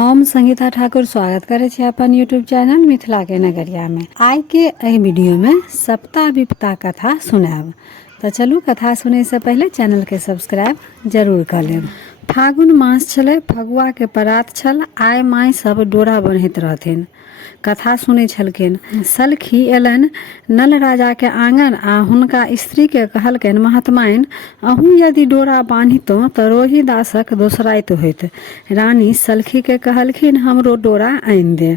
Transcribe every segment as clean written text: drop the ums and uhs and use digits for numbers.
हम संगीता ठाकुर स्वागत करे छी अपन यूट्यूब चैनल मिथिला के नगरिया में। आई के एहि वीडियो में सप्ताह विपता कथा सुनाब। तो चलू कथा सुने से पहले चैनल के सब्सक्राइब जरूर कर लेब। फागुन मास छले, फगुआ के परात छल। आय माय सब डोरा बन्हैत रहथिन, कथा सुनै छलखिन। सलखी एलन नल राजा के आंगन आ हुनका स्त्री के कहलकनि, महात्माइन अहूँ यदि डोरा बान्हितों तऽ रोहिदासक दोसराइत होइत। रानी सलखी के कहलखिन, हमरो डोरा आनि दे।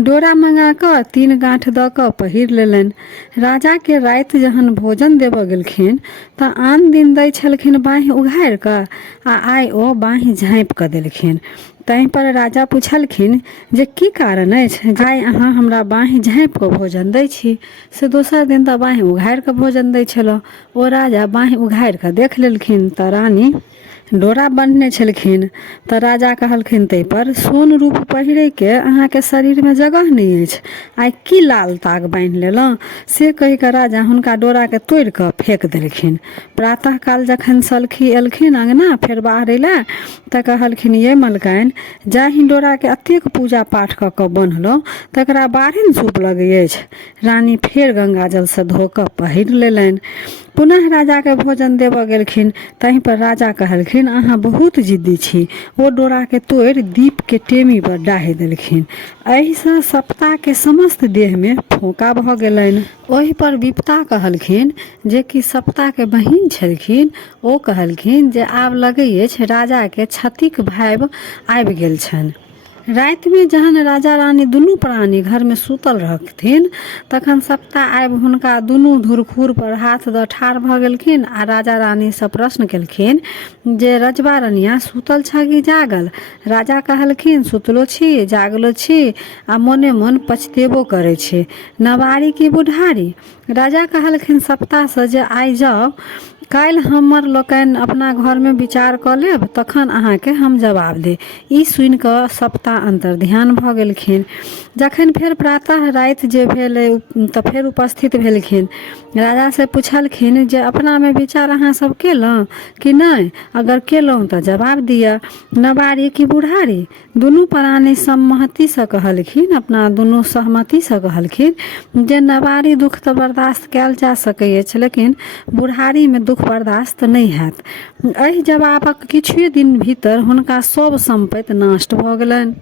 डोरा मंगा कऽ 3 गांठ दऽ कऽ पहिर लेलनि। राजा के रात जहन भोजन देबऽ गेलखिन तऽ आन दिन दै छलखिन बाँहि उघारि कऽ, आ आइ ओ बाँहि झाँपि कऽ देलखिन। तैं पर राजा पूछलखिन जे की कारण अछि, आइ अहाँ हमरा बाँहि झाँपि कऽ भोजन दै छी, से दोसर दिन तऽ बाँहि उघारि कऽ भोजन दै छलहुँ। ओ राजा बाँहि उघारि कऽ देख लेलखिन तऽ रानी डोरा बन्हने छलखिन। तऽ राजा कहलखिन तै पर, सोन रूप पहिरे के अहाँके शरीर में जगह नहीं अछि, आइ की लाल ताग बान्हि लेलहुँ। से कहि कऽ राजा हुनका डोरा के तोड़ि कऽ फेंक देलखिन। प्रातः काल जखन सलखी एलखिन अंगना फेर बाहर लए तऽ कहलखिन, ये मलकाइन जाहि डोरा के अतेक पूजा पाठ कऽ कऽ बन्हलहुँ तकरा बारहन सूप लगै अछि। रानी फेर गंगा जल से धो कऽ पहिर लेलनि। पुनः राजा के भोजन देबऽ गेलखिन। तहीं पर राजा कहलखिन, अहाँ बहुत जिद्दी छी। ओ डोरा के तोड़ि दीप के टेमी पर डाहि देलखिन। एहि सँ सप्ताह के समस्त देह में फोका भऽ गेलनि। ओहि पर विपता कहलखिन जे कि सप्ताह के बहिन छलखिन, ओ कहलखिन जे आब लगै अछि राजा के छतिक भाइब आबि गेल छनि। रात में जहन राजा रानी दुनू प्राणी घर में सुतल रहथिन तखन सप्ताह आबि हुनका दुनू धुरखुर पर हाथ दऽ ठाढ़ भऽ गेलखिन आ राजा रानी से प्रश्न केलखिन जे रजबा रनिया सुतल छ कि जागल। राजा कहलखिन, सुतलो छी, जागलो छी, आ मोने मन पछतेबो करे छी, नवारी की बुढ़ारी। राजा कहलखिन, सप्ताह से जे आइ जाउ, काल्हि हमर लोकनि अपना घर में विचार कऽ लेब, तखन अहाँके हम जवाब दे। ई सुनि कऽ सप्ताह अंतर ध्यान भऽ गेलखिन। जखन फेर प्रातः राति जे भेल तऽ फेर उपस्थित भेलखिन। राजा से पूछलखिन जे अपना में विचार अहाँ सब केलहुँ कि नहीं, अगर केलहुँ तऽ जवाब दिअ। नवारी की बुढ़ारी, दुनू प्राणी सम्मति से कहलखिन, अपना दुनू सहमति से कहलखिन जे नवारी दुख तऽ बर्दाश्त कयल जा सकै अछि, लेकिन बुढ़ारी में दुख बर्दाश्त नहीं हैत। एहि जवाबक किछुए दिन भीतर हुनका सब संपत्ति नष्ट भऽ गेलनि।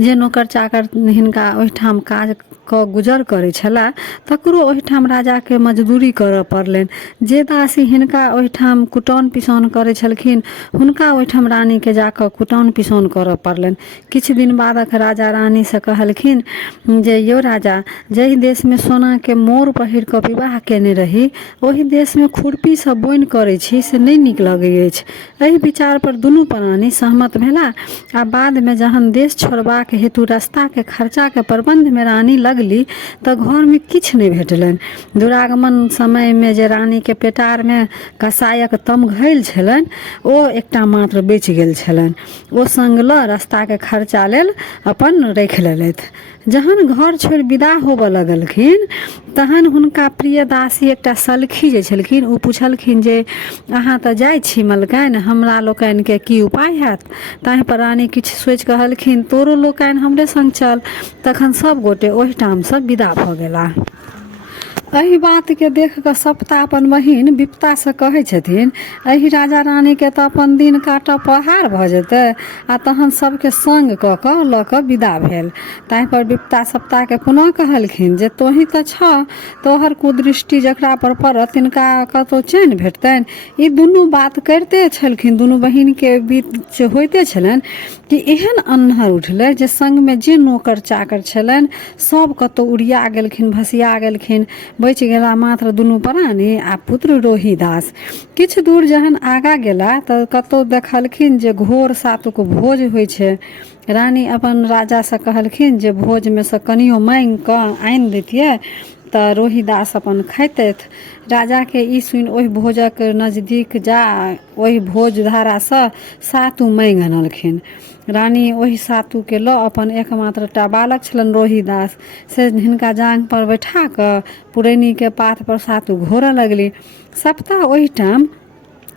जे नौकर चाकर हिनका ओहिठाम काज कऽ गुजर करे छला तकरो ओहिठाम राजा के मजदूरी करऽ पड़लनि। जे दासी हिनका ओहिठाम कुटौन पिसौन करे छलखिन, हुनका ओहिठाम रानी के जाकऽ कुटौन पिसौन करऽ पड़लनि। किछु दिन बादक राजा रानी से कहलखिन जे यो राजा, जहि देश में सोना के मोर पहिर कऽ विवाह केने रही, ओहि देश में खुरपी से बोनि करे छी से नहीं नीक लगै अछि। एहि विचार पर दुनू प्राणी सहमत भेला आ बाद में जहन देश छोड़बाक हेतु रास्ता के खर्चा के प्रबंध में रानी लगली तऽ घर में किछ नहीं भेटलनि। दुरागमन समय में जे रानी के पेटार में कसायक तम घैल छलनि, ओ एकटा मात्र बेच गेल छलनि। ओ संग लऽ रास्ता के खर्चा लेल अपन रखि लेलथि। जहन घर छोड़ि विदा होबऽ लगलखिन तहन हुनका प्रिय दासी एकटा सलखी जे छलखिन, ओ पूछलखिन जे अहाँ तऽ जाइ छी मलकाइन, हमरा लोकनि के की उपाय हैत। ताहि पर रानी किछु सोचि कहलखिन, तोरो लोकनि हमरे संग चल। तखन सब गोटे ओहिठाम से विदा भऽ गेला। एहि बात के देख कऽ सप्ताह अपन बहिन विपता से कहै छथिन, एहि राजा रानी के तऽ अपन दिन काटऽ पहाड़ भऽ जेतै। आ तहन सबके संग कऽ कऽ लऽ कऽ विदा भेल। ताहि पर विपता सप्ताह के पुनः कहलखिन जे तोही तऽ छ, तोहर कुदृष्टि जकरा पर पड़त तिनका कतौ चैन भेटतनि। ई दुनू बात करते छलखिन, दुनू बहिन के बीच होइते छलनि कि एहन अन्हर उठलै जे संग में जे नौकर चाकर छलनि सब कतौ उड़िया गेलखिन, भसिया गेलखिन। बचि गेला मात्र दुनू प्राणी आ पुत्र रोहिदास। किछु दूर जहन आगा गेला तऽ कतौ देखलखिन जे घोर सातुक भोज होइ छै। रानी अपन राजा से कहलखिन जे भोज में से कनियो मांगि कऽ आनि दैतियै तऽ रोहिदास अपन खैतथि। राजा के ई सुनि ओहि भोजक नजदीक जा ओहि भोज धारा से सातु मांगि आनलखिन। रानी ओहि सातु के लऽ अपन एकमात्र टा बालक छलनि रोहिदास, से हिनका जांग पर बैठा कऽ पुरैनी के पात पर सातु घोरऽ लगली। सप्ताह ओहिठाम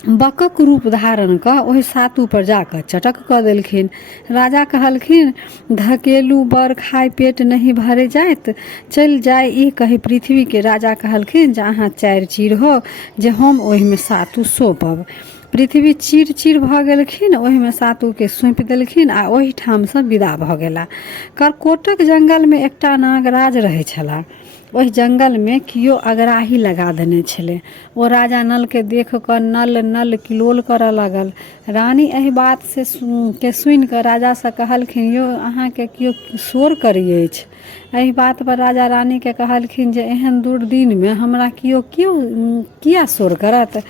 बकक रूप धारण कऽ ओहि सातू पर जाकऽ चटक कऽ देलखिन। राजा कहलखिन, धकेलू बर खाय पेट नहीं भरे जाइत, चल जाय ई कही पृथ्वी के राजा कहलखिन जे अहाँ 4 चीर हो जे हम ओहिमे सातू सौंपब। पृथ्वी चीर चीर भऽ गेलखिन, ओहिमे सातू के सौंपि देलखिन आ ओहि ठाम से विदा भऽ गेला। करकोटक जंगल में एकटा नागराज रहै छला। ओहि जंगल में कियो अगराही लगा देने छले। ओ राजा नल के देख कऽ नल नल किलोल करऽ लागल। रानी एहि बात से सुनि कऽ राजा से कहलखिन, यौ अहाँ के कियो शोर करै अछि। एहि बात पर राजा रानी के कहलखिन जे एहन दुर्दिन में हमरा किया शोर करत।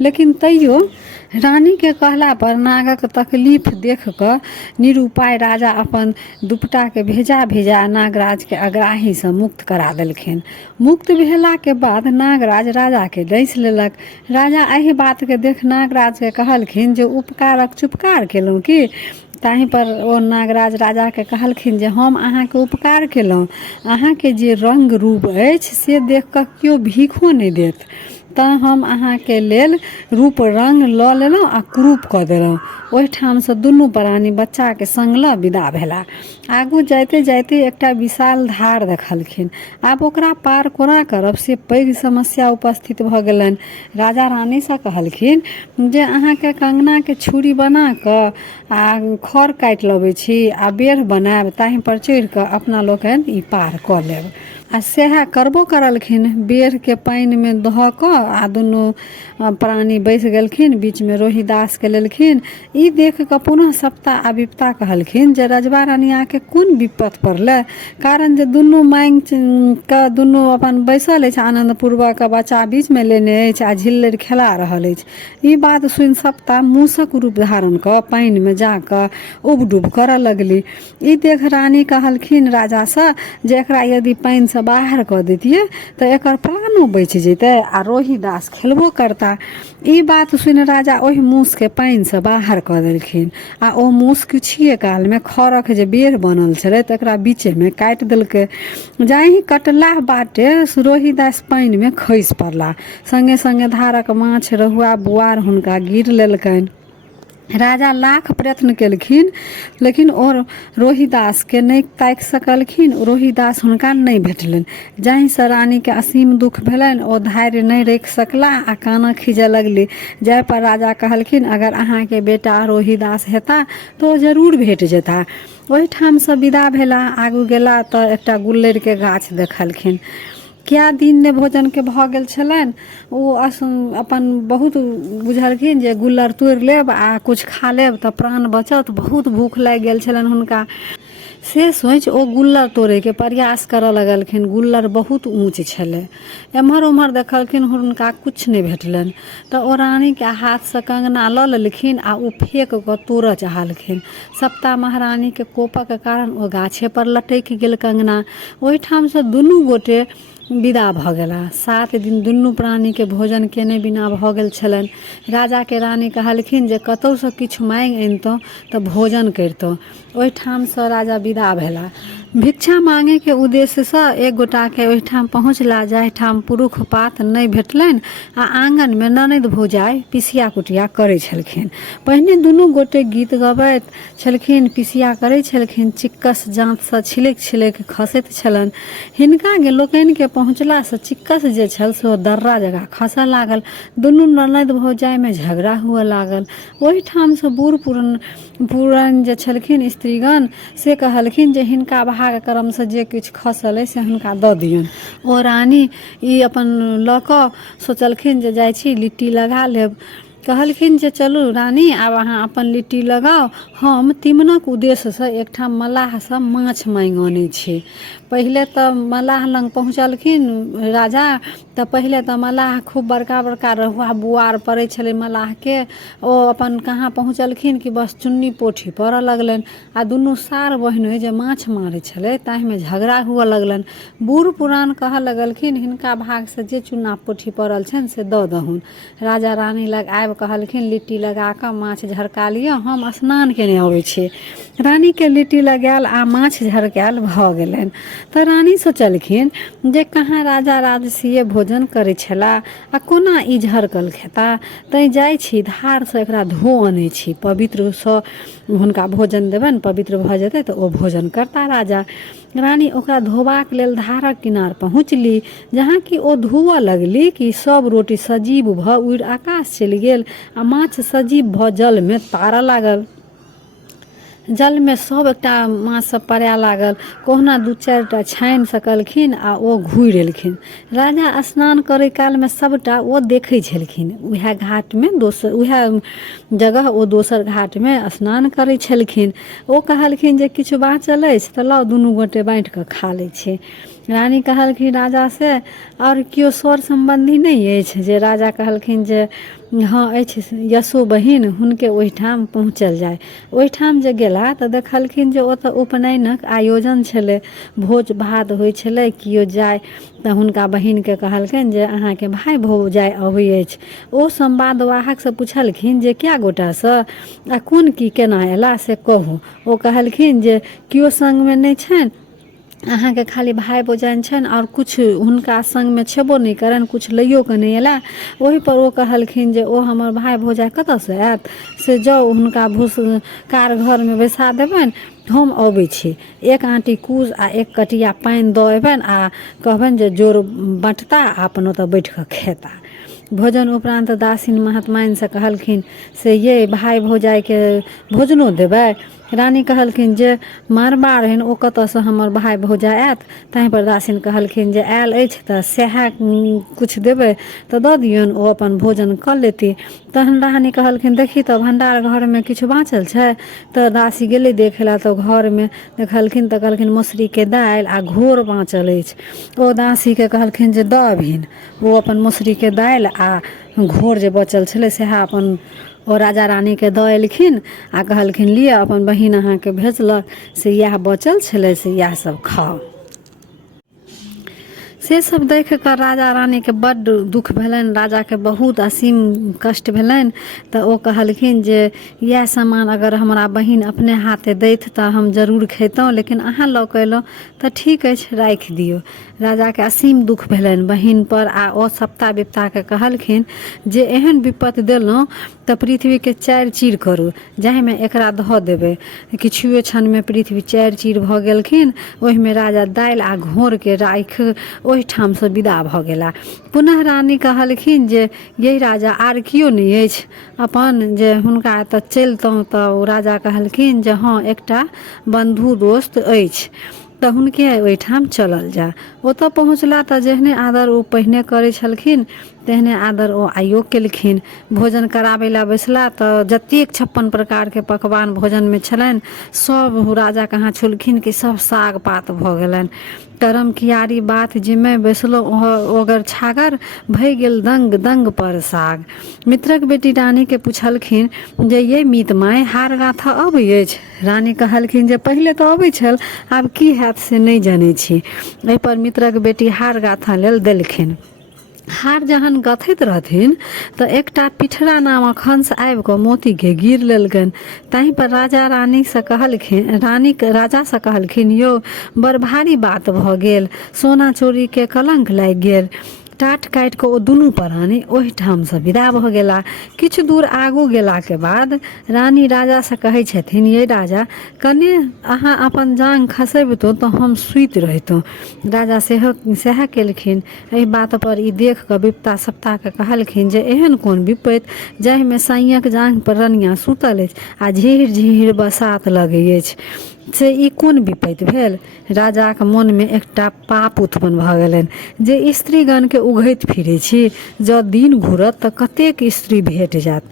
लेकिन तैयो रानी के कहला पर नागक तकलीफ देख कऽ निरुपाय राजा अपन दुपटा के भेजा नागराज के अगराही से मुक्त करा देलखिन। मुक्त भेला के बाद नागराज राजा के डैस लेलक। राजा एहि बात के देख नागराज के कहलखिन जे उपकारक चुपकार केलहुँ की। ताहि पर ओ नागराज राजा के कहलखिन जे हम अहाँ के उपकार केलहुँ, अहाँ के जे रंग रूप अछि से देख कऽ कियो भीखो नहीं देत, तऽ हम अहाँ के लेल रूप रंग लऽ लेलहुँ आ क्रूप कऽ देलहुँ। ओहिठाम से दुनू प्राणी बच्चा के संग लऽ विदा भेला। आगू जाइते जाइते एकटा विशाल धार देखलखिन। आब ओकरा पार कोना करब से पैघ समस्या उपस्थित भऽ गेलनि। राजा रानी से कहलखिन जे अहाँ के कंगना के छुरी बना कऽ आ खर काटि लबै छी आ बेढ़ बनायब, ताहि पर चढ़ि कऽ अपना लोकनि ई पार कऽ लेब। आ सेहा करबो करलखिन। बेढ़ के पानि में दह कऽ आ दुनू प्राणी बैस गेलखिन, बीच में रोहिदास के लेलखिन। ई देख कऽ पुनः सप्ता आ विपता कहलखिन जे रजबा रानिया के कोन विपत पड़लै, कारण जे दुनू मांगि कऽ दुनू अपन बैसल अछि आनंद पूर्वक, बच्चा बीच में लेने अछि आ झिल्लरि खेला रहल अछि। ई बात सुनि सप्ता मूसक रूप धारण कऽ पानि में जाकऽ उब डूब करऽ लगली। ई देख रानी कहलखिन राजा से जे एकरा यदि पानि से बाहर कऽ देतियै तऽ एकर प्राणो बचि जैतै आ रोहिदास खेलबो करता। ई बात सुनि राजा ओहि मूस के पानि से बाहर कऽ देलखिन आ ओ मूस किछुए काल में खरक जे बेढ़ बनल छलै तकरा बीचे में काटि देलकै। जाहि कटला बाटे रोहिदास पानि में खसि पड़ला। संगे संगे धारक माछ, रहुआ, बुआर हुनका गिर लेलकनि। राजा लाख प्रयत्न केलखिन लेकिन ओ रोहिदास के नहीं ताकि सकलखिन। रोहिदास हुनका नहीं भेटलनि, जाहि से रानी के असीम दुख भेलनि। ओ धैर्य नहीं राखि सकला आ कानऽ खीजऽ लगली। जाय पर राजा कहलखिन, अगर अहाँ के बेटा रोहिदास हेता तो जरूर भेट जेता। ओहिठाम से विदा भेला। आगू गेला तऽ एकटा गुल्लरि के गाछ देखलखिन। क्या दिन ने भोजन के भऽ गेल छलनि। ओ अपन बहुत बुझलखिन जे गुल्लर तोड़ि लेब आ कुछ खा लेब तऽ प्राण बचत। बहुत भूख लागि गेल छलनि हुनका। से सोचि ओ गुल्लर तोड़े के प्रयास करऽ लगलखिन। गुल्लर बहुत ऊँच छलै। एम्हर ओम्हर देखलखिन, हुनका कुछ नहीं भेटलनि। तऽ ओ रानी के हाथ से कंगना लऽ लेलखिन आ ओ फेंक कऽ तोड़ऽ चाहलखिन। सप्ता महारानी के कोपक कारण ओ गाछे पर लटकि गेल कंगना। ओहिठाम से दुनू गोटे विदा भऽ गेला। 7 दिन दुनू प्राणी के भोजन केने बिना भऽ गेल छलनि। राजा के रानी कहलखिन जे कतौ से किछु मांगि अनितौं तऽ भोजन करितौं। ओहिठाम से राजा विदा भेला। भिक्षा मांगे के उद्देश्य से एक गोटा के ओहिठाम पहुँचला, जाहिठाम पुरुष पात नहीं भेटलनि आ आंगन में ननद भौजाई पिसिया कुटिया करै छलखिन। पहिने दुनू गोटे गीत गबैत छलखिन, पिसिया करै छलखिन। चिक्कस जांत से छिलैक छिलैक खसैत छलनि। हिनका लोकनि के पहुँचला से चिक्कस जे छल से दर्रा जगह खसऽ लागल। दुनू ननद भौजाई में झगड़ा हुअ लागल। ओहिठाम से बूढ़ पुरान जे छलखिन स्त्रीगण से कहलखिन जे हिनका भाग क्रम से जे किछु खसल अइ से हुनका दऽ दियौन। ओ रानी ई अपन लऽ कऽ सोचलखिन जे जाइ छी लिट्टी लगा लेब। कहलखिन जे चलू रानी, आब अहाँ अपन लिट्टी लगाओ, हम तिमनक उद्देश्य से एकठाम मल्लाह से माछ मांगि आनै छी। पहिले तऽ मल्लाह लंग पहुँचलखिन राजा तऽ पहिले तऽ मल्लाह खूब बड़का बड़का रहुआ बुआर पड़ै छलै मल्लाह के। ओ अपन कहाँ पहुँचलखिन कि बस चुन्नी पोठी पड़ऽ लगलनि आ दुनू सार बहिनोइ जे माछ मारै छलै ताहि में झगड़ा हुअ लगलनि। बूढ़ पुरान कहऽ लगलखिन हिनका भाग से जे चुन्ना पोठी पड़ल छनि से दऽ दहुन। राजा रानी लग आबि आबि कहलखिन लिट्टी लगा कऽ माछ झरका लिअ, हम स्नान केने अबै छी। रानीके लिट्टी लगायल आ माछ झरकायल भऽ गेलनि। तऽ रानी सोचलखिन जे कहाँ राजा राजसीय भोजन करै छलाह आ कोना ई झरकल खेता। तैँ जाइ छी धारसँ एकरा धो अनै छी, पवित्रसँ हुनका भोजन देबनि, पवित्र भऽ जेतै तऽ ओ भोजन करता राजा। रानी ओकरा धोबाक लेल धारक किनार पहुँचली। जहाँ कि ओ धोअ लगली कि सब रोटी सजीव भऽ उड़ि आकाश चलि गेल आ माछ सजीव भऽ जलमे तारऽ लागल। जलमे सब एकटा माछ सब पड़ै लागल। कहुना 2-4 टा छानि सकलखिन आ ओ घुरि एलखिन। राजा स्नान करै कालमे सबटा ओ देखै छलखिन। उएह घाटमे उएह जगह ओ दोसर घाटमे स्नान करै छलखिन। ओ कहलखिन जे किछु बाँचल अछि तऽ लाउ दुनू गोटे बाँटि कऽ खा लै छी। रानी कहलखिन राजा से और केओ सर सम्बन्धी नहीं अछि। जे राजा कहलखिन जे हाँ अछि, यशो बहिन, हुनके ओहिठाम पहुँचल जाय। ओहिठाम जे गेला तऽ देखलखिन जे ओतऽ उपनयनक आयोजन छलै, भोज भात होइ छलै। केओ जाय तऽ हुनका बहिनके कहलखिन जे अहाँके भाय भौजाइ अबै अछि। ओ संवादवाहकसँ पुछलखिन जे कए गोटासँ आ कोन की केना एला से कहू। ओ कहलखिन जे केओ सङ्गमे नहि छनि, अहाँके खाली भाय भौजाइन छनि और कुछ हुनका संगमे छेबो नहीं करनि, कुछ लइयो के नहीं एला। ओही पर ओ कहलखिन जे ओ हमर भाय भौजाइ कतऽसँ आयत, से जाउ हुनका भूसकार घरमे बैसा देबनि, हम अबै छी। 1 आँटी कूश आ 1 कटिया पानि दऽ अबनि आ कहबनि जे जोर बँटता आ अपन ओतऽ बैठ कऽ खेता। भोजन उपरान्त दासिन महात्माइन से कहलखिन से ये भाय भौजाइके भोजनो देबै। रानी कहलखिन जे मारबा रहनि, ओ कतऽसँ हमर भाय भौजाइ आयत। ताहि पर दासिन कहलखिन जे आयल अछि तऽ सएह किछु देबै तऽ दऽ दियौन, ओ अपन भोजन कऽ लेती। तहन रानी कहलखिन देखी तऽ भंडार घरमे किछु बाँचल छै। तऽ दासी गेलै देखै लए तऽ घरमे देखलखिन तऽ कहलखिन मौसरीके दालि आ घोर बाँचल अछि। ओ दासीके कहलखिन जे दऽ अबहिन। ओ अपन मौसरीके दालि आ घोर जे बचल छलै सएह अपन ओ राजा रानीके दऽ एलखिन आ कहलखिन लिअ अपन बहिन अहाँके भेजलक से इएह बचल छलै से इएह सब खाउ। से सब देख कऽ राजा रानीके बड्ड दुख भेलनि, राजाके बहुत असीम कष्ट भेलनि। तऽ ओ कहलखिन जे इएह सामान अगर हमरा बहिन अपने हाथे दैत तऽ हम जरूर खैतहुँ, लेकिन अहाँ लऽ कऽ अयलहुँ तऽ ठीक अछि, राखि दियौ। राजाके असीम दुख भेलनि बहिन पर आ ओ सप्ता विपताके कहलखिन जे एहन विपत्ति देलहुँ तऽ पृथ्वीके 4 चीर करू, जाहिमे एकरा धऽ देबै। किछुए क्षणमे पृथ्वी 4 चीर भऽ गेलखिन। ओहिमे राजा दालि आ घोरके राखि ओहिठामसँ विदा भऽ गेला। पुनः रानी कहलखिन जे ये राजा आर कियो नहीं अछि अपन जे हुनका एतऽ चलितहुँ। तऽ ओ राजा कहलखिन जे हाँ एकटा बन्धु दोस्त अछि तऽ हुनके ओहिठाम चलल जाय। ओतऽ पहुँचला तऽ जेहने आदर ओ पहिने करै छलखिन तेहने आदर ओ आइयो केलखिन। भोजन कराबै लए बैसला तऽ जतेक 56 प्रकारके पकवान भोजनमे छलनि सब राजा कहाँ छुलखिन कि सब साग पात भऽ गेलनि। करम कियारी बात जिम्मे बैसलहुँ ओगर छागर, भय गेल दंग दंग पर साग। मित्रक बेटी रानी के पुछलखिन जे ये मीत माय हार गाथा अबै अछि। रानी कहलखिन जे पहिले तऽ अबै छल, आब की हैत से नहीं जानै छी। एहि पर मित्रक बेटी हार गाथा लेल देलखिन। हार जहन गथैत रहथिन तऽ एकटा पिठरा नामक हंस आबि कऽ मोतीके गिर लेलकनि। ताहि पर राजा रानीसँ कहलखिन, रानी राजासँ कहलखिन यौ बड़ भारी बात भऽ गेल, सोना चोरीके कलंक लागि गेल। टाट काटि कऽ ओ दुनू प्राणी ओहिठामसँ विदा भऽ गेला। किछु दूर आगू गेलाके बाद रानी राजासँ कहै छथिन ये राजा कने अहाँ अपन जांघ खसेबतहुँ तऽ हम सुति रहितहुँ। राजा सएह केलखिन। एहि बात पर ई देख कऽ विपता सप्ताहके कहलखिन जे एहन कोन विपत्ति जाहिमे साइयक जांघ पर रनिया सुतल अछि आ झिहिर झिहिर बसात लगै अछि, से ई कोन विपत्ति भेल। राजाक मोनमे एकटा पाप उत्पन्न भऽ गेलनि जे स्त्रीगणके उघैत फिरै छी, जँ दिन घुरत तऽ कतेक स्त्री भेट जायत।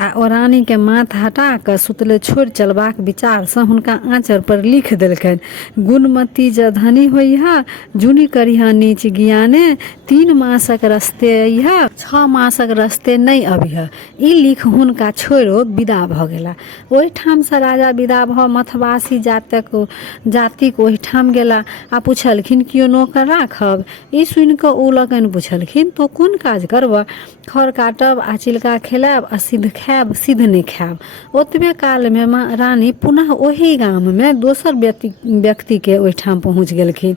आ ओ रानी के माथ हटा कऽ सुतले छोड़ि चलबाक विचारसँ हुनका आँचर पर लिख देलकनि, गुणमती ज धनी होइहा, जुनी करिहा नीच ज्ञाने, 3 मासक रस्ते अइहा, 6 मासक रस्ते नहीं अबिहा। ई लिख हुनका छोड़ि विदा भऽ गेला। ओहिठाम से राजा विदा भऽ मथवासी जातिक ओहिठाम गेला आ पुछलखिन, कियो नौकर राखब? ई सुनि कऽ ओ लोकनि पुछलखिन, तो कोन काज करब? खर काटब आ चिलका खेलाब आ सिद्ध खायब, सिद्ध नहीं खायब। ओतबे काल में रानी पुनः ओही गाम में दोसर व्यक्ति के ओहिठाम पहुँच गेलखिन।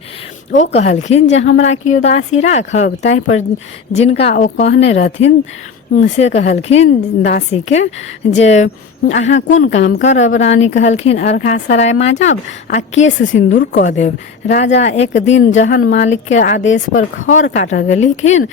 ओ कहलखिन जे हमरा कियो दासी राखब? ताहि पर जिनका ओ कहने रहथिन से कहलखिन दासी के जे अहाँ कोन काम करब? रानी कहलखिन, अर्घा सराय माजब आ केश सिंदूर कऽ देब। राजा एक दिन जहन मालिक के आदेश पर खर काटऽ गेलखिन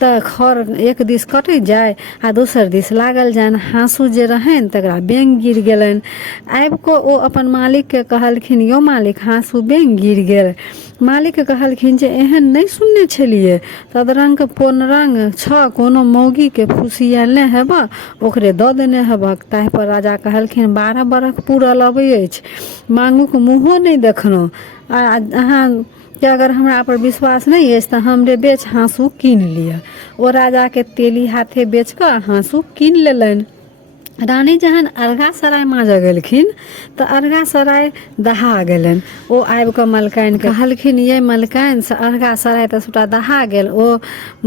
तऽ खर एक दिस कटै जाय आ दोसर दिस लागल जान। हाँसू जे रहनि तकरा बेंग गिर गेलनि। आबि कऽ ओ अपन मालिक के कहलखिन, यौ मालिक, हाँसू बेंग गिर गेल। मालिक कहलखिन जे एहन नहीं सुनने छलिए, तदरंग पोनरंग छ कोनो मौगी के फुसियेने हेबऽ, ओकरे दऽ देने हेबक। ताहि पर राजा कहलखिन, 12 बरख पूरल अबै अछि, मांगुक मुँहो नहीं देखलहुँ। अहाँ कि अगर हमरा पर विश्वास नहीं अछि तऽ हमरे बेच हाँसू कीन लिअ। ओ राजा के तेली हाथे बेच कऽ हाँसू कीन लेलनि। रानी जहन अर्घा सराय माजऽ गेलखिन तऽ अर्घा सराय दहा गेलनि। ओ आबि कऽ मलकाइन के कहलखिन, ये मलकाइन, से अर्घा सराय तऽ सबटा दहा गेल। ओ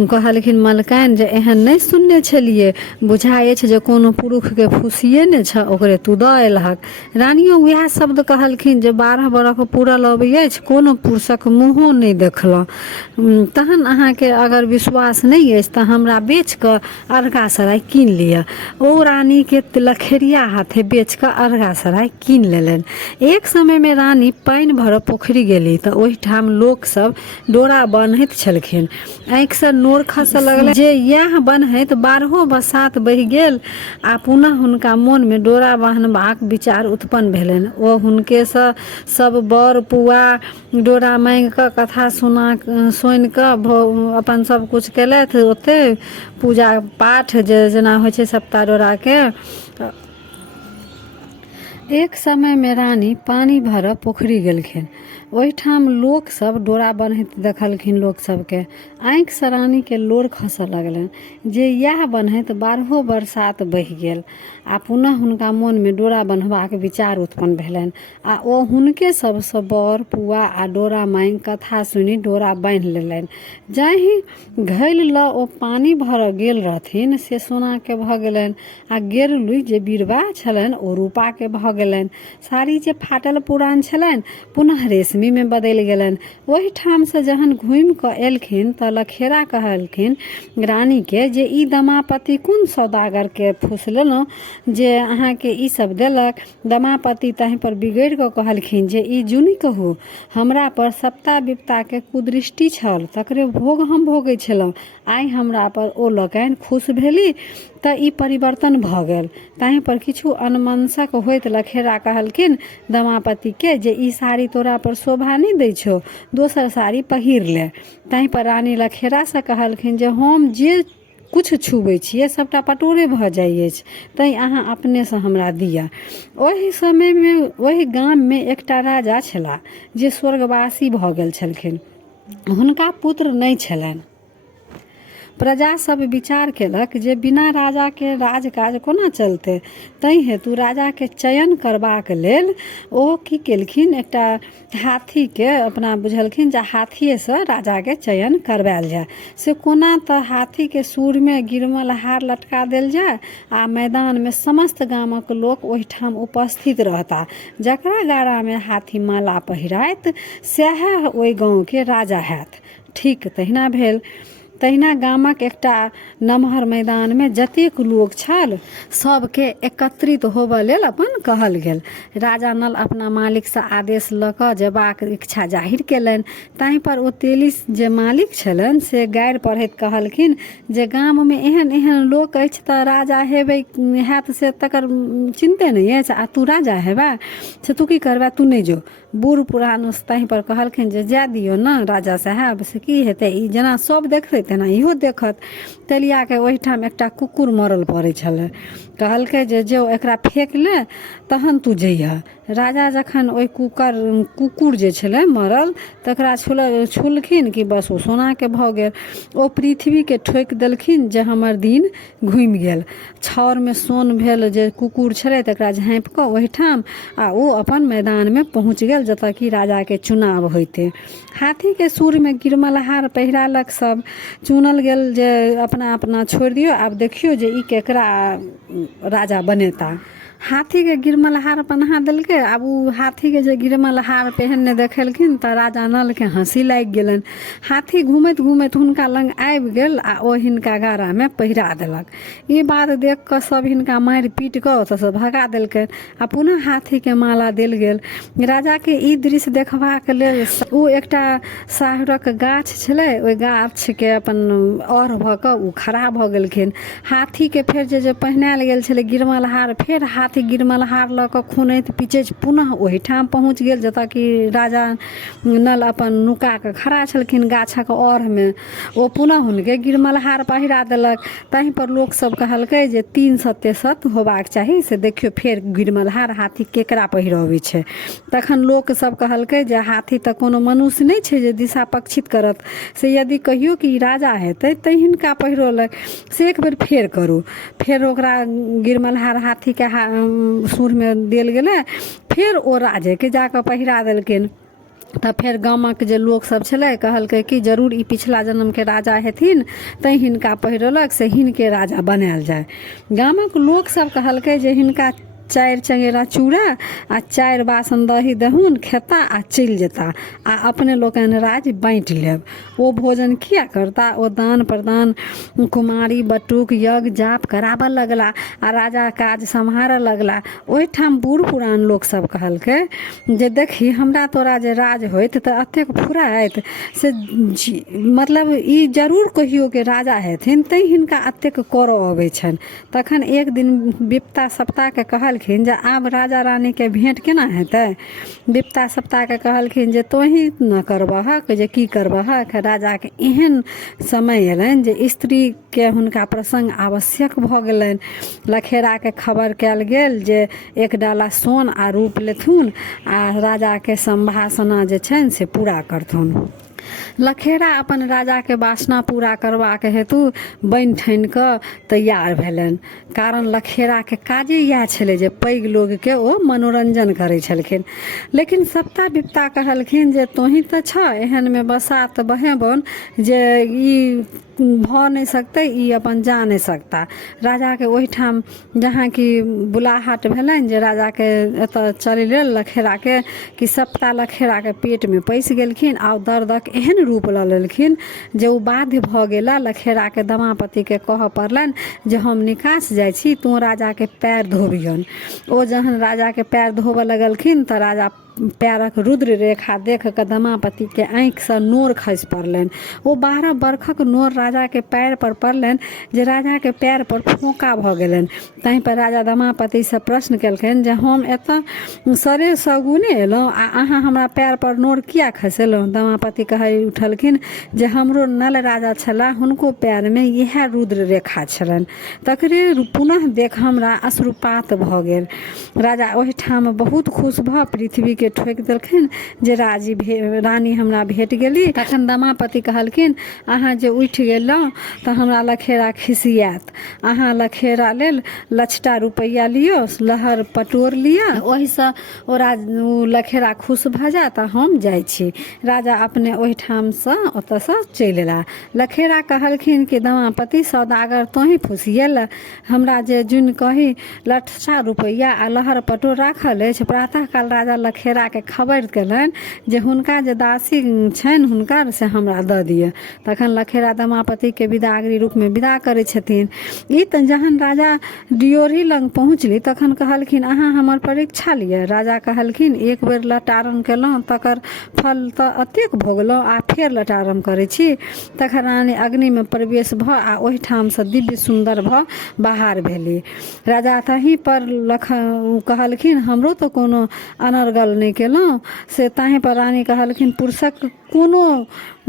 कहलखिन, मलकाइन जे एहन नहीं सुनने छलिए, बुझाइ अछि जे कोनो पुरुष के फुसियेने छ, ओकरे तू दऽ एलहक। रानियो वएह शब्द कहलखिन जे 12 बरख पूरल अबै अछि, कोनो पुरुषक मुँहो नहीं देखलहुँ। तहन अहाँके अगर विश्वास नहीं अछि तऽ हमरा बेच कऽ अर्घा सराय कीन लिअ। ओ रानी के लखेरिया हाथे बेच कऽ अर्घा सराय कीन लेलनि। एक समय में रानी पानि भरऽ पोखरी गेली तऽ ओहिठाम लोक सब डोरा बान्हैत छलखिन। आँखि से नोर खसऽ लगलै जे यह बान्हैत 12 बरसात बहि गेल आ पुनः हुनका मोन में डोरा बान्हबाक विचार उत्पन्न भेलनि। ओ हुनके से सब बर पुआ डोरा मांगि कऽ कथा सुनि कऽ अपन सब कुछ केलथि। ओते पूजा पाठ जेना होइ छै सप्ता डोरा के। एक समय में रानी पानी भरऽ पोखरी गेलखिन। ओहिठाम लोक सब डोरा बान्हैत देखलखिन। लोक सबके आँखि से रानी के लोर खसऽ लगलनि जे यह बान्हैत 12 बरसात बहि गेल आ पुनः हुनका मोन में डोरा बान्हबाक विचार उत्पन्न भेलनि। आ ओ हुनके सबसँ बर पुआ आ डोरा मांगि कथा सुनि डोरा बान्हि लेलनि। जाहि घैल लऽ ओ पानी भरऽ गेल रहथिन से सोना के भऽ गेलनि आ गेरुली जे बीरबा छलनि ओ रूपा के भऽ गेलनि। साड़ी जे फाटल पुरान छलनि पुनः रेशमी में बदलि गेलनि। ओहिठाम से जहन घुमि कऽ एलखिन तऽ लखेरा कहलखिन रानी के जे ई दमापति कोन सौदागर के फूस लेलहुँ जे अहाँ के ई सब देलक। दमापति ताहि पर बिगड़ि कऽ कहलखिन जे ई जुनी कहू, हमरा पर सप्ता विपता के कुदृष्टि छल, तकरे भोग हम भोगै छलहुँ। आइ हमरा पर ओ लोकनि खुश भेली तऽ ई परिवर्तन भऽ गेल। ताहि पर किछु अनमनस्क होइत लखेरा कहलखिन दमापति के जे ई साड़ी तोरा पर शोभा नहीं दै छौ, दोसर साड़ी पहिर ले। ताहि पर रानी लखेरा से कहलखिन जे हम जे कुछ छुबै छियै सबटा पटोरे भऽ जाइ अछि, तैं अहाँ अपने से हमरा दिअ। ओहि समय में ओहि गाम में एकटा राजा छलाह जे स्वर्गवासी भऽ गेल छलखिन। हुनका पुत्र नहीं छलनि। प्रजा सब विचार केलक जे बिना राजा के राजकाज कोना चलते। तैं हेतु राजा के चयन करबाक लेल ओ की केलखिन, एकटा हाथी के अपना बुझलखिन जे हाथिये से राजा के चयन करवायल जाय। से कोना तऽ हाथी के सूर में गिरमल हार लटका देल जाय आ मैदान में समस्त गामक लोक ओहिठाम उपस्थित रहता। जकरा गाड़ा में हाथी माला पहिराइत सएह ओहि गाँव के राजा हैत। ठीक तहिना भेल। तहिना गामक एकटा नमहर मैदान में जतेक लोक छल सबके एकत्रित होबऽ लेल अपन कहल गेल। राजा नल अपना मालिक से आदेश लऽ कऽ जेबाक इच्छा जाहिर केलनि। ताहि पर ओ तेली जे मालिक छलनि से गारि पढ़ैत कहलखिन जे गाम में एहन एहन लोक अछि तऽ राजा हेबै हैत से तकर चिन्ते नहीं अछि, आ तू राजा हेबा से तू की करबा, तू नहीं जो। बूढ़ पुरान ताहि पर कहलखिन जे जाय दियौ ने राजा साहब, से की हेतै, ई जेना सब देखतै तेना इहो देखत। तेलियाके ओहिठाम एकटा कुकुर मरल पड़ै छलै। कहलकै जे जो एकरा फेंक ले तहन तू जइहऽ। राजा जखन ओहि कुकुर जे छलै मरल तकरा छुलखिन कि बस ओ सोनाके भऽ गेल। ओ पृथ्वीके ठोकि देलखिन जे हमर दिन घुमि गेल। छाउरमे सोन भेल जे कुकुर छलै तकरा झाँपि कऽ ओहिठाम आ ओ अपन मैदानमे पहुँच गेल जतऽ कि राजाके चुनाव होइते। हाथीके सूरमे गिरमलहार पहिरालक सब। चुनल गेल जे अपना अपना छोड़ि दियौ, आब देखियौ जे ई केकरा राजा बनेता। हाथी के गिरमलहार पहना देलकै। आब उ हाथी के जे गिरमलहार पहनने देखेलखिन तऽ राजा नल के हंसी लागि गेलन। हाथी घूमैत घूमैत हुनका लग आबि गेल आ ओ हिनका गारा में पहिरा देलक। ई बात देख कऽ सब हिनका मारि पीट कऽ ओतऽसँ भगा देलकै आ पुनः हाथी के माला देल गेल। राजा के ई दृश्य देखबाक लेल ओ एकटा साहुरक गाछ छलै, ओहि गाछ के अपन और भऽ कऽ ओ खड़ा भऽ गेलखिन। हाथी के फेर जे पहिनायल गेल छलै गिरमलहार, फेर हाथी गिरमलहार लऽ कऽ खुनैत पिचैत पुनः ओहिठाम पहुँच गेल जतऽ कि राजा नल अपन नुका कऽ खड़ा छलखिन गाछक और में। ओ पुनः हुनके गिरमलहार पहिरा देलक। तहीं पर लोक सब कहलकै जे 3 सत्य सत होबाक चाही, से देखियो फेर गिरमलहार हाथी केकरा पहिरबै छै। तखन लोक सब कहलकै जे हाथी तऽ कोनो मनुष्य नहीं छै जे दिशा पक्षित करत, से यदि कहियो कि राजा हेतै तऽ हिनका पहिरौलक, से एक बेर फेर करू। फेर ओकरा गिरमलहार हाथी के सूर में देल गेलै। फेर ओ राजे के जाकऽ पहिरा देलखिन। तऽ फेर गामक जे लोक सब छलै कहलकै कि जरूर ई पिछला जन्म के राजा हेथिन, तैं हिनका पहिरौलक से हिनके राजा बनायल जाय। गामक लोक सब कहलकै जे हिनका 4 चंगेरा चूड़ा आ 4 बासन दही दहुन खेता आ चलि जेता आ अपने लोकन राज बाँटि लेब। ओ भोजन किया करता, ओ दान प्रदान कुमारी बटुक यज्ञ जाप कराबऽ लगला आ राजा काज सम्हारऽ लगला। ओहिठाम बूढ़ पुरान लोक सब कहलकै जे देखी हमरा तोरा जे राज होइत तऽ अतेक फुराइत से मतलब ई जरूर कहियो के राजा हेथिन, तैं हिनका अतेक करऽ अबै छनि। तखन एक दिन विप्ता सप्ता के कहलखिन जे आब राजा रानी के भेंट केना हेतै। विप्ता सप्ता के कहलखिन जे तोही न करबहक, जे की करबहक। राजा के एहन समय एलनि जे स्त्री के हुनका प्रसंग आवश्यक भऽ गेलनि। लखेरा के खबर कयल गेल जे एक डाला सोन आ रूप लेथुन आ राजा के संभाषणा जे छनि से पूरा करथुन। लखेरा अपन राजा के वासना पूरा करबाक हेतु बनि ठानि कऽ तैयार भेलनि। कारण लखेरा के काजे इएह छलै जे पैघ लोग के ओ मनोरंजन करै छलखिन। लेकिन सप्ता विप्ता कहलखिन जे तोही तऽ छ एहन में बसात बहेबन जे ई भऽ नहीं सकते, ई अपन जा नहीं सकता। राजा के ओहिठाम जहाँ की बुलाहट भेलनि जे राजा के एतऽ चलै लेल लखेरा के, कि सप्ता लखेरा के पेट में पैस गेलखिन आ दर्दक एहन रूप लऽ लेलखिन जे ओ बाध्य भऽ गेला लखेरा के दमापति के कहऽ पड़लनि जे हम निकास जाइ छी, तू राजा के पैर धोबियन। ओ जहन राजा के पैर धोबऽ लगलखिन तऽ राजा पैरक रुद्र रेखा देख कऽ दमापति के आँखि से नोर खसि पड़लनि। ओ 12 बरखक नोर राजा के पैर पर पड़लनि जे राजा के पैर पर फोका भऽ गेलनि। तहीं पर राजा दमापति से प्रश्न केलखिन जे हम एतऽ सरे सगुने एलहुँ आ अहाँ हमरा पैर पर नोर किया खसेलहुँ। दमापति कहि उठलखिन जे हमरो नल राजा छला, हुनको पैर में इएह रुद्र रेखा छलनि, तकरे पुनः देख हमरा अश्रुपात भऽ गेल। राजा ओहिठाम बहुत खुश भऽ पृथ्वी के ठोकि देलखिन जे रानी हमरा भेट गेली। तखन दमापति कहलखिन अहाँ जे उठि गेलहुँ तऽ हमरा लखेरा खिसियात। अहाँ लखेरा लेल लछटा रुपैया लियो, लहर पटोर लिअ, ओहिसँ ओ लखेरा खुश भऽ जायत। हम जाइ छी। राजा अपने ओहिठामसँ ओतऽसँ चलि एला। लखेरा कहलखिन कि दमापति सौदागर तोही फुसिएल, हमरा जे जुन कही लछटा रुपैया आ लहर पटोर राखल अछि। प्रातः काल राजा लखेरा के खबर केलनि जे हुनका जे दासी छनि हुनकर से हमरा दऽ दिअ। तखन लखेरा दमापति के विदागरी रूप में विदा करै छथिन। ई तऽ जहन राजा डियोरी लग पहुँचली तखन कहलखिन अहाँ हमर परीक्षा लिअ। राजा कहलखिन एक बेर लटारम केलहुँ तकर फल तऽ अतेक भोगलहुँ आ फेर लटारम करै छी। तखन रानी अग्नि में प्रवेश भऽ आ ओहिठाम से दिव्य सुंदर भऽ बाहर भेली। राजा तहीं पर कहलखिन हमरो तो कोनो अनर्गल नहीं केलहुँ। से ताहीं पर रानी कहलखिन पुरुषक कोनो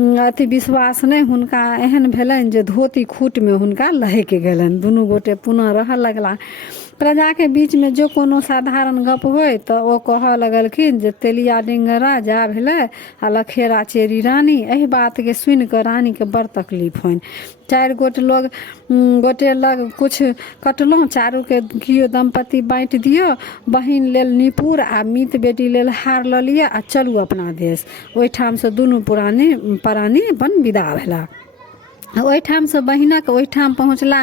अथी विश्वास नहीं हुनका एहन भेलनि जे धोती खूटमे हुनका लहकि गेलनि। दुनू गोटे पुनः रहऽ लगला। प्रजा के बीच में जो कोनो साधारण गप होय तो ओ कहऽ लगलखिन जे तेलिया डिंगरा जा भेलै आ लखेरा चेरी रानी। एहि बात के सुनि कऽ रानी के बड़ तकलीफ होइन। 4 गोटे लग कुछ कटलहुँ, चारू के कियो दंपति बाँटि दियो। बहिन लेल निपुर आ मीत बेटी लेल हार लऽ लिअ आ चलू अपना देश। ओहिठाम से दुनू परानी अपन विदा भेला। ओहिठाम से बहिनक ओहिठाम पहुँचला।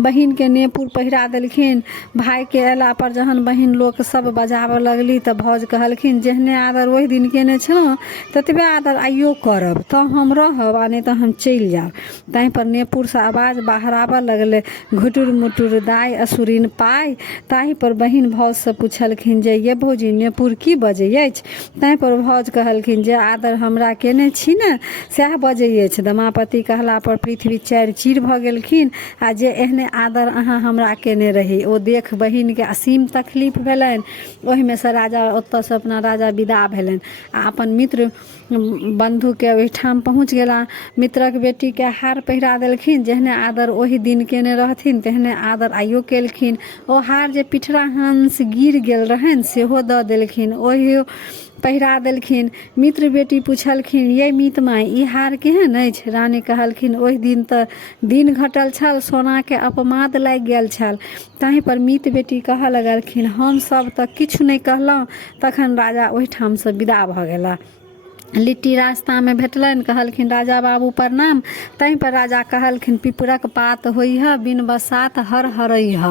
बहिन के नेपुर पहिरा देलखिन। भाई के अयला पर जहन बहिन लोक सब बजाबऽ लगली तऽ भौज कहलखिन जेहने आदर ओहि दिन केने छलहुँ ततबे आदर आइयो करब, तऽ हम रहब आ नहि तऽ हम चलि जायब। ताहि पर नेपुर से आवाज बाहर आबऽ लगलै, घुटुर मुटुर दाय असुरिन पाय। ताहि पर बहिन भौज से पूछलखिन जे ये भौजी नेपुर की बजै अछि। ताहि पर भौज कहलखिन जे आदर हमरा केने छी ने सएह बजै अछि। दमापति कहला पर पृथ्वी 4 चीर भऽ गेलखिन आ जे एहने आदर अहाँ हमरा केने रही। ओ देख बहिन के असीम तकलीफ भेलनि। ओहिमे से राजा ओतऽ से अपना राजा विदा भेलनि आ अपन मित्र बंधु के ओहिठाम पहुँच गेला। मित्रक बेटी के हार पहिरा देलखिन। जेहने आदर ओहि दिन केने रहथिन तेहने आदर आइयो केलखिन। ओ हार जे पिठरा हंस गिर गेल रहनि सेहो दऽ देलखिन, ओहि पहिरा देलखिन। मित्र बेटी पूछलखिन ये मीत माय ई हार केहन अछि। रानी कहलखिन ओहि दिन तऽ दिन घटल छल, सोना के अपमाद लागि गेल छल। ताहि पर मीत बेटी कहऽ लगलखिन हम सब तऽ किछु नहि कहलहुँ। तखन राजा ओहिठाम से विदा भऽ गेला। लिट्टी रास्ता में भेटलनि, कहलखिन राजा बाबू प्रणाम। ताहि पर राजा कहलखिन पिपरक पात होइह बिन बसात हर हरइह।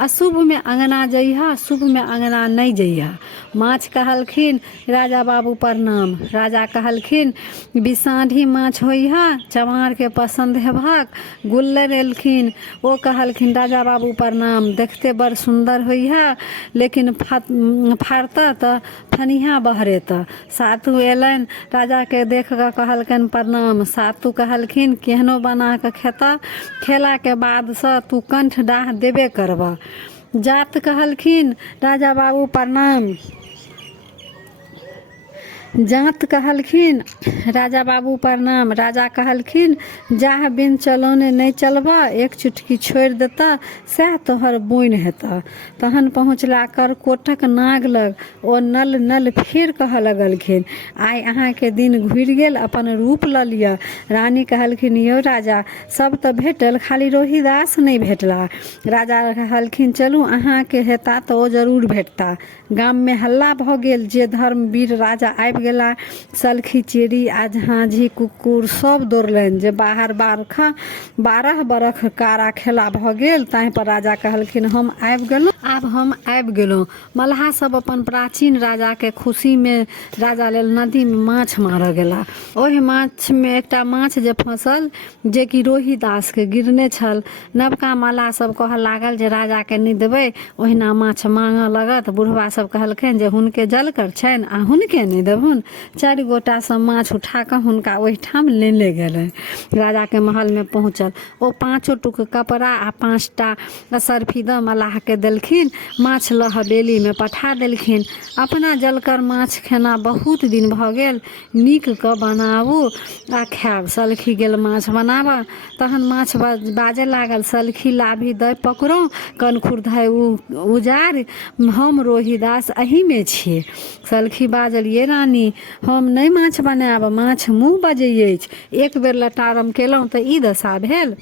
अशुभ में अंगना जइह, शुभ में अंगना नहीं जइह। माछ कहलखिन राजा बाबू प्रणाम। राजा कहलखिन बिसाढ़ी माछ होइह, चमार के पसंद हेबाक। गुल्लर एलखिन, ओ कहलखिन राजा बाबू प्रणाम। देखते बड़ सुंदर होइह, लेकिन फाड़ता तऽ फनिहा बहरेत। सातु एलनि, राजा के देख कऽ कहलकनि प्रणाम। सातु कहलखिन केहनो बना कऽ खेला के बाद से तू कंठ डाह देबे करबह। जात कहलखिन राजा बाबू प्रणाम। जात कहलखिन राजा बाबू प्रणाम। राजा कहलखिन जाह बिन चलौने नहीं चलबा, एक चुटकी छोड़ि देता सएह तोहर बोइन हेता। तहन पहुँचला करकोटक नाग लग। ओ नल नल फेर कहऽ लगलखिन आइ अहाँ के दिन घुरि गेल, अपन रूप लऽ लिअ। रानी कहलखिन यौ राजा सब तऽ भेटल, खाली रोहिदास नहीं भेटला। राजा कहलखिन चलू अहाँ के हेता तऽ ओ जरूर भेटता। गाम में हल्ला भऽ गेल जे धर्मवीर राजा आबि गेला। सलखी चेरी आ झाँझी कुकुर सब दौड़लनि जे 12 बरख कारा खेला भऽ गेल। ताहि पर राजा कहलखिन हम आबि गेलहुँ, आब हम आबि गेलहुँ। मल्लाह सब अपन प्राचीन राजा के खुशी में राजा लेल नदी में माछ मारऽ गेला। ओहि माछ में एकटा माछ जे फंसल जे कि रोहिदास के गिरने छल। नवका मल्लाह सब कहऽ लागल जे राजा के नहीं देबै, ओहिना माछ मांगऽ लगत। बुढ़वा सब कहलखिन जे हुनके जलकर छनि आ हुनके नहीं देबुन। 4 गोटा सब माछ उठा कऽ हुनका ओहिठाम लेने गेलनि। राजा के महल में पहुँचल। ओ 5 टुक कपड़ा आ 5टा सरफी दऽ मल्लाह के देलखिन। माछ लऽ हवेली में पठा देलखिन। अपना जलकर माछ खेना बहुत दिन भऽ गेल, नीक कऽ बनाबू आ खायब। सलखी गेल माछ बनाबऽ, तहन माछ बाजे लागल सलखी लाभी दऽ पकड़ो, कनखुर धै उजार, हम रोहिदास एही में छियै। सलखी बाजल ये रानी हम नहीं माछ बनायब, माछ मुँह बजै अछि। एक बेर लटारम केलहुँ तऽ ई दशा भेल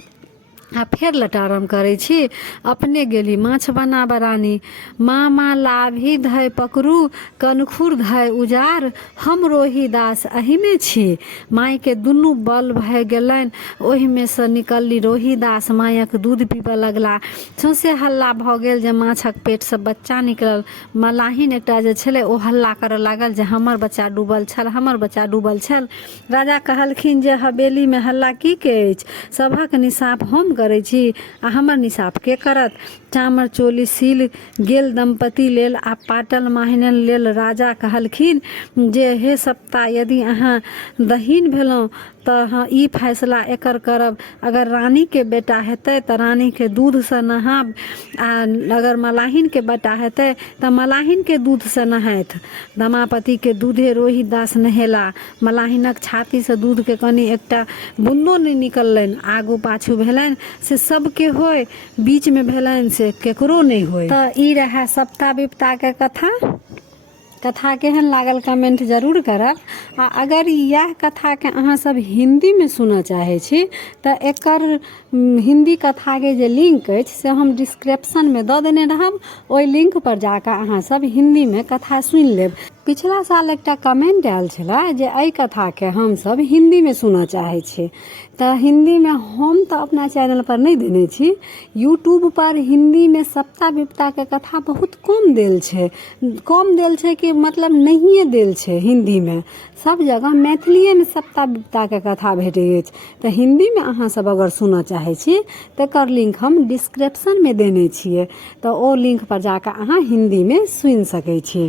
आ फेर लटारम करै छी। अपने गेली माछ बनाब रानी। मामा लाभी धै पकड़ू, कनखुर धै उजार, हम रोहिदास एही में छी। माय के दुनू बल भऽ गेलनि। ओहि में से निकलली रोहिदास मायक दूध पीबऽ लगला। सौंसे हल्ला भऽ गेल जे माछक पेट से बच्चा निकलल। मलाहिन एकटा जे छलै ओ हल्ला करऽ लागल जे हमर बच्चा डूबल छल, हमर बच्चा डूबल छल। राजा कहलखिन जे हवेली में हल्ला की के अछि, सभक निसाफ हम करै छी आ हमर निसाफ के करत। चामर चोली सील गेल दंपति लेल आ पाटल माहिनन लेल राजा कहलखिन जे हे सप्ता यदि अहाँ दहीन भेलहुँ तऽ हाँ ई फैसला एकर करब, अगर रानी के बेटा हेतै तऽ रानी के दूध से नहाब आ अगर मलाहिन के बेटा हेतै तऽ मलाहिन के दूध से नहाइत। दमापति के दूधे रोहित दास नहेला, मलाहिनक छाती से दूध के कनी एकटा बूंदो नहीं निकलनि। आगू पाछू भेलनि से सबके होय, बीच में भेलनि से केकरो नहीं होय। तऽ ई रहा सप्ता विपता के कथा केहन लागल कमेंट जरूर करब। आ अगर यह कथा के अहाँ सब हिंदी में सुनऽ चाहे छी तऽ एकर हिंदी कथा के जे लिंक अछि से हम डिस्क्रिप्शन में दऽ देने रहब, ओइ लिंक पर जाकर अहाँ सब हिंदी में कथा सुनि लेब। पिछला साल एकटा कमेंट आयल छला जे एहि कथा के हम सब हिंदी में सुनऽ चाहे छी, तऽ हिंदी में हम तऽ अपना चैनल पर नहीं देने छी, यूट्यूब पर हिंदी में सप्ता विपता के कथा बहुत कम देल छै कि मतलब नहिए देल छै हिंदी में। सब जगह मैथिलीए में सप्ता विपता के कथा भेटै अछि। तऽ हिंदी में अहाँ सब अगर सुनऽ चाहे छी तकर लिंक हम डिस्क्रिप्शन में देने छियै, तऽ ओ लिंक पर जाकर अहाँ हिंदी में सुनि सकै छी।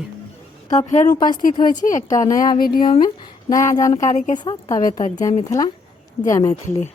तब फिर उपस्थित होइ छी एकटा नया वीडियो में नया जानकारी के साथ। तबे तक जय मिथिला जय मैथिली।